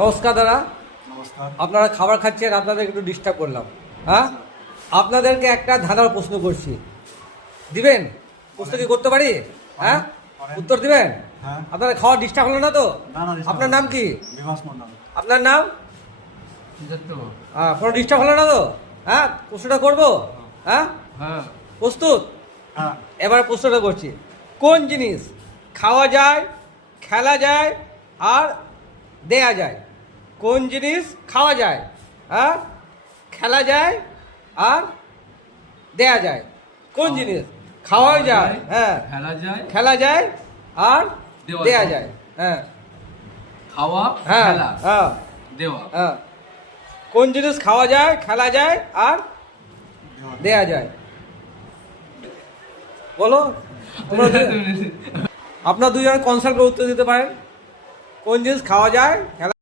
নমস্কার দাদা। নমস্কার। আপনারা খাবার খাচ্ছেন, আপনাদের একটু ডিস্টার্ব করলাম। হ্যাঁ, আপনাদেরকে একটা ধাঁধার প্রশ্ন করছি, দিবেন? প্রশ্ন কি করতে পারি? হ্যাঁ, উত্তর দিবেন? হ্যাঁ। আপনারা খাওয়া ডিস্টার্ব হলো না তো? না, না, disturb আপনার নাম কি? বিভাস মন্ডল। আপনার নাম? কোনো ডিস্টার্ব হলো না তো? হ্যাঁ, প্রশ্নটা করবো? হ্যাঁ, হ্যাঁ, প্রস্তুত? হ্যাঁ। এবার প্রশ্নটা করছি, কোন জিনিস খাওয়া যায়, খেলা যায় আর দেয়া যায়? কোন জিনিস খাওয়া যায়, হ্যাঁ, খেলা যায় আর দেয়া যায়? কোন জিনিস খাওয়া যায়, হ্যাঁ, খেলা যায়, খেলা যায় আর দেওয়া দেয়া যায়। যায়? হ্যাঁ, খাওয়া, হ্যাঁ, খেলা, হ্যাঁ, দেওয়া। হ্যাঁ। কোন জিনিস খাওয়া যায়, খেলা যায় আর দেয়া যায়? বলো। তোমরা আপনার দুজন কনসাল্ট করে উত্তর দিতে পারেন। কোন জিনিস খাওয়া যায়, খেলা